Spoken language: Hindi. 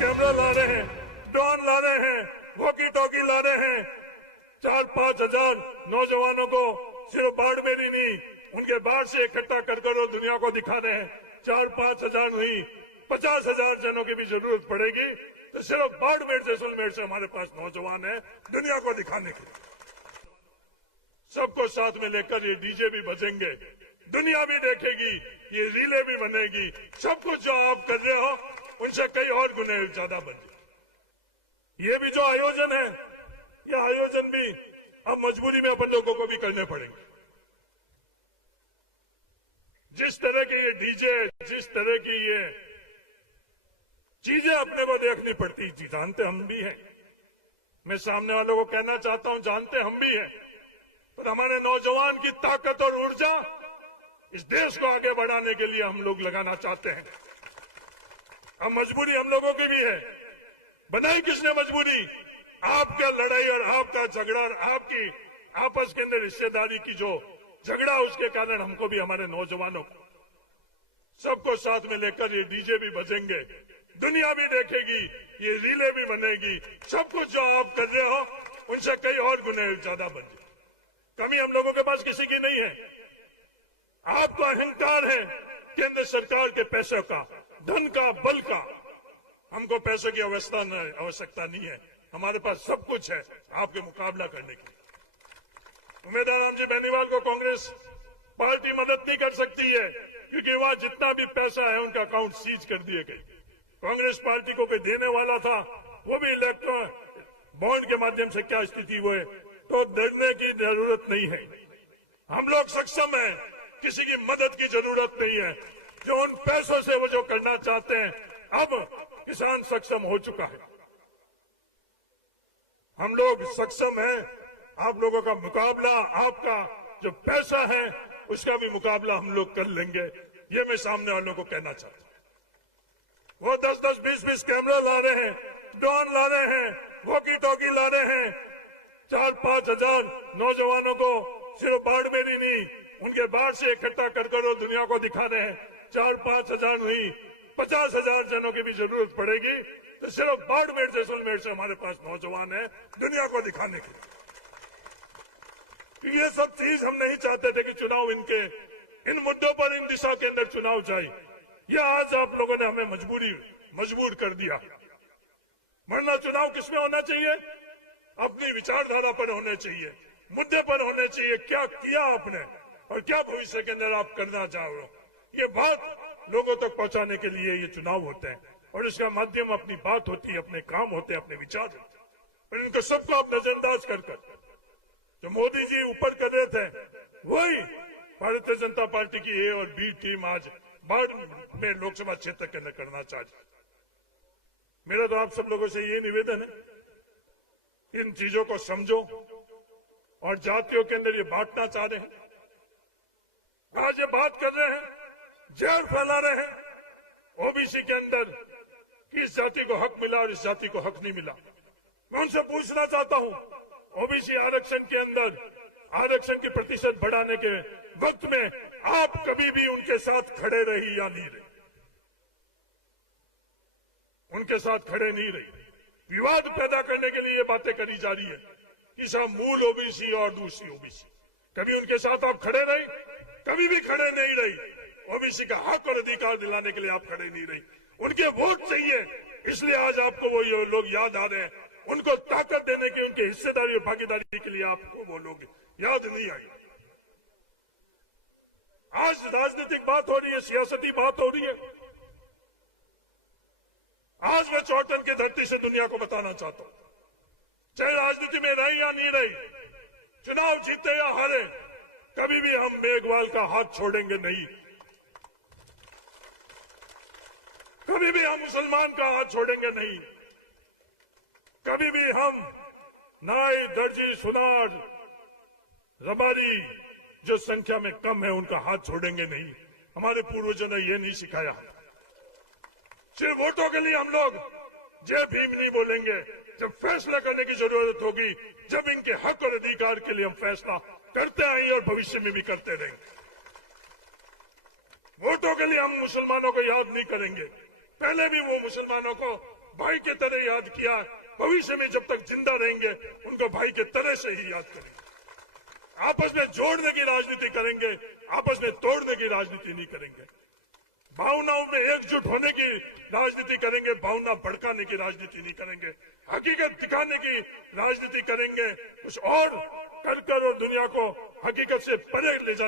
कैमरा ला रहे हैं, ड्रोन ला रहे हैं, वॉकी टॉकी ला रहे हैं। 4-5 हजार नौजवानों को सिर्फ बाड़मेर ही नहीं, उनके बाहर से इकट्ठा कर कर दुनिया को दिखा रहे हैं। 4-5 हजार नहीं, 50 हजार जनों की भी जरूरत पड़ेगी, तो सिर्फ बाड़मेर जैसलमेर से हमारे पास नौजवान है दुनिया को दिखाने के लिए। सबको साथ में लेकर ये डीजे भी बजेंगे, दुनिया भी देखेगी, ये रीले भी बनेगी। सब कुछ जो आप कर रहे हो उनसे कई और गुने ज्यादा बने। ये भी जो आयोजन है, ये आयोजन भी अब मजबूरी में अपन लोगों को भी करने पड़ेंगे। जिस तरह के ये डीजे, जिस तरह की ये चीजें अपने को देखनी पड़ती, जानते हम भी हैं। मैं सामने वालों को कहना चाहता हूं, जानते हम भी हैं, पर हमारे नौजवान की ताकत और ऊर्जा इस देश को आगे बढ़ाने के लिए हम लोग लगाना चाहते हैं। अब मजबूरी हम लोगों की भी है। बनाई किसने मजबूरी? आपका लड़ाई और आपका झगड़ा, आपकी आपस के अंदर हिस्सेदारी की जो झगड़ा, उसके कारण हमको भी, हमारे नौजवानों को, सबको साथ में लेकर ये डीजे भी बजेंगे, दुनिया भी देखेगी, ये रीले भी बनेगी। सब कुछ जो आप कर रहे हो उनसे कई और गुने ज्यादा बने। कमी हम लोगों के पास किसी की नहीं है। आपको अहंकार है केंद्र सरकार के पैसे का, धन का, बल का। हमको पैसे की आवश्यकता नहीं है, हमारे पास सब कुछ है आपके मुकाबला करने की। उम्मीदवार राम जी बेनीवाल को कांग्रेस पार्टी मदद नहीं कर सकती है, क्योंकि वहां जितना भी पैसा है उनका अकाउंट सीज कर दिए गए। कांग्रेस पार्टी को कोई देने वाला था, वो भी इलेक्ट्रॉन बॉन्ड के माध्यम से क्या स्थिति हुई, तो डरने की जरूरत नहीं है। हम लोग सक्षम हैं, किसी की मदद की जरूरत नहीं है। जो उन पैसों से वो जो करना चाहते हैं, अब किसान सक्षम हो चुका है, हम लोग सक्षम हैं। आप लोगों का मुकाबला, आपका जो पैसा है उसका भी मुकाबला हम लोग कर लेंगे, ये मैं सामने वालों को कहना चाहता हूं। वो 10-10, 20-20 कैमरा ला रहे हैं, ड्रोन ला रहे हैं, वॉकी टॉकी ला रहे हैं। 4-5 हजार नौजवानों को सिर्फ बाड़मेर ही नहीं, उनके बाहर से इकट्ठा कर कर दुनिया को दिखा रहे हैं। 4-5 हजार नहीं, 50 हजार जनों की भी जरूरत पड़ेगी, तो सिर्फ बाड़मेर जैसलमेर से हमारे पास नौजवान है दुनिया को दिखाने के लिए। ये सब चीज हम नहीं चाहते थे कि चुनाव इन मुद्दों पर, इन दिशा के अंदर चुनाव जाए। ये आज आप लोगों ने हमें मजबूर कर दिया। वरना चुनाव किसमें होना चाहिए? अपनी विचारधारा पर होने चाहिए, मुद्दे पर होने चाहिए। क्या किया आपने और क्या भविष्य के अंदर आप करना चाह रहे हो, ये बात लोगों तक पहुंचाने के लिए ये चुनाव होते हैं। और इसका माध्यम अपनी बात होती है, अपने काम होते हैं, अपने विचार होते हैं। और इनको सबको आप नजरअंदाज कर जो मोदी जी ऊपर कर रहे थे, वही भारतीय जनता पार्टी की ए और बी टीम आज बाढ़ में लोकसभा क्षेत्र के अंदर करना चाहती है। मेरा तो आप सब लोगों से ये निवेदन है, इन चीजों को समझो। और जातियों के अंदर ये बांटना चाह रहे हैं, आज ये बात कर रहे हैं, जहर फैला रहे हैं ओबीसी के अंदर कि इस जाति को हक मिला और इस जाति को हक नहीं मिला। मैं उनसे पूछना चाहता हूं, ओबीसी आरक्षण के अंदर आरक्षण की प्रतिशत बढ़ाने के वक्त में आप कभी भी उनके साथ खड़े रही या नहीं रही? उनके साथ खड़े नहीं रही। विवाद पैदा करने के लिए ये बातें करी जा रही है कि सब मूल ओबीसी और दूसरी ओबीसी। कभी उनके साथ आप खड़े रही? कभी भी खड़े नहीं रही। ओबीसी का हक और अधिकार दिलाने के लिए आप खड़े नहीं रही। उनके वोट चाहिए, इसलिए आज आपको वो लोग याद आ रहे हैं। उनको ताकत देने की, उनके हिस्सेदारी और भागीदारी के लिए आपको वो लोग याद नहीं आई। आज राजनीतिक बात हो रही है, सियासती बात हो रही है। आज मैं चौटन की धरती से दुनिया को बताना चाहता हूं, चाहे राजनीति में रही या नहीं रही, चुनाव जीते या हारे, कभी भी हम मेघवाल का हाथ छोड़ेंगे नहीं। कभी भी हम मुसलमान का हाथ छोड़ेंगे नहीं। कभी भी हम नाई, दर्जी, सुनार, रबारी जो संख्या में कम है उनका हाथ छोड़ेंगे नहीं। हमारे पूर्वजों ने ये नहीं सिखाया। सिर्फ वोटों के लिए हम लोग जय भीम नहीं बोलेंगे। जब फैसला करने की जरूरत होगी, जब इनके हक और अधिकार के लिए हम फैसला करते आए और भविष्य में भी करते रहेंगे। वोटों के लिए हम मुसलमानों को याद नहीं करेंगे। पहले भी वो मुसलमानों को भाई की तरह याद किया। भविष्य में जब तक जिंदा रहेंगे उनको भाई की तरह से ही याद करेंगे। आपस में जोड़ने की राजनीति करेंगे, आपस में तोड़ने की राजनीति नहीं करेंगे। भावनाओं में एकजुट होने की राजनीति करेंगे, भावना भड़काने की राजनीति नहीं करेंगे। हकीकत दिखाने की राजनीति करेंगे, कुछ और कर और दुनिया को हकीकत से परे ले जाने